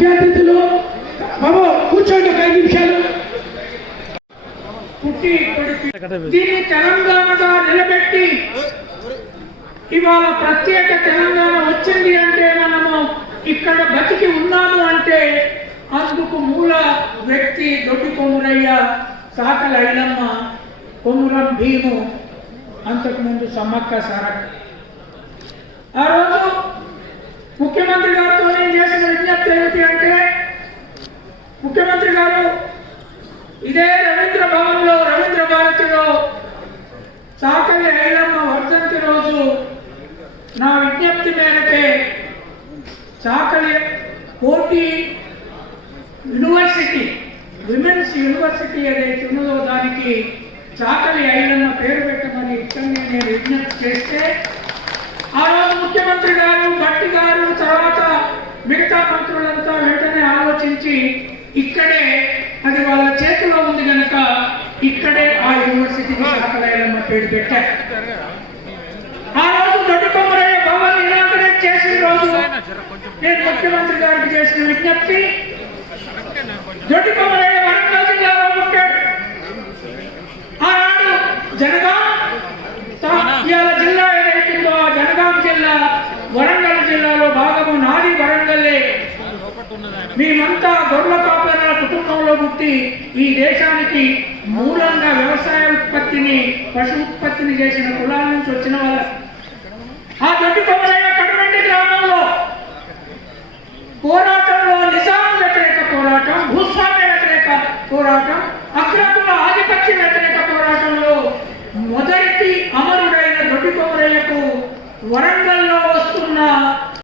మన ముఖ్య అతిథులు బాబు కూర్చోండి ఒక ఐదు నిమిషాలు. పుట్టి దీన్ని తెలంగాణగా నిలబెట్టి ఇవాళ ప్రత్యేక తెలంగాణ వచ్చింది అంటే మనము ఇక్కడ బతికి ఉన్నాము అంటే అందుకు మూల వ్యక్తి దొడ్డి కొమురయ్య సాకల ఐలమ్మ కొమురం భీము అంతకుముందు సమ్మక్క సారక్క. ఆ రోజు ముఖ్యమంత్రి గారితో నేను చేసిన విజ్ఞప్తి ఏమిటి అంటే ముఖ్యమంత్రి గారు ఇదే రవీంద్ర భవన్లో రవీంద్ర భారతిలో సాకలి ఐలమ్మ వర్ధంతి రోజు నా విజ్ఞప్తి మేరకే చాకలి కోటి యూనివర్సిటీ విమెన్స్ యూనివర్సిటీ ఏదైతే ఉన్నదో దానికి చాకలి ఐలమ్మ పేరు పెట్టమని ఇష్టంగా నేను విజ్ఞప్తి చేస్తే ఆ రోజు ముఖ్యమంత్రి గారు భట్టి గారు తర్వాత మిగతా మంత్రులంతా వెంటనే ఆలోచించి ఇక్కడే అది వాళ్ళ చేతిలో ఉంది కనుక ఇక్కడే ఆ యూనివర్సిటీకి చాకలైలమ్మ పేరు పెట్టారు. ఆ రోజు దొడ్డి భవన్ ఇనాగరేట్ చేసిన రోజు నేను ముఖ్యమంత్రి గారికి చేసిన విజ్ఞప్తి మేమంతా గొర్రెల కాపల కుటుంబంలో పుట్టి ఈ దేశానికి మూలంగా వ్యవసాయ ఉత్పత్తిని పశు ఉత్పత్తిని చేసిన కులాల నుంచి వచ్చిన వాళ్ళ. ఆ గడ్డి కొమ్మలయ్య కటువంటి గ్రామంలో పోరాటంలో నిజాం వ్యతిరేక పోరాటం భూస్వామ్య వ్యతిరేక పోరాటం అగ్రకుల ఆధిపత్య వ్యతిరేక పోరాటంలో మొదటి అమరుడైన దొడ్డి కొమరయ్యకు వరంగల్లో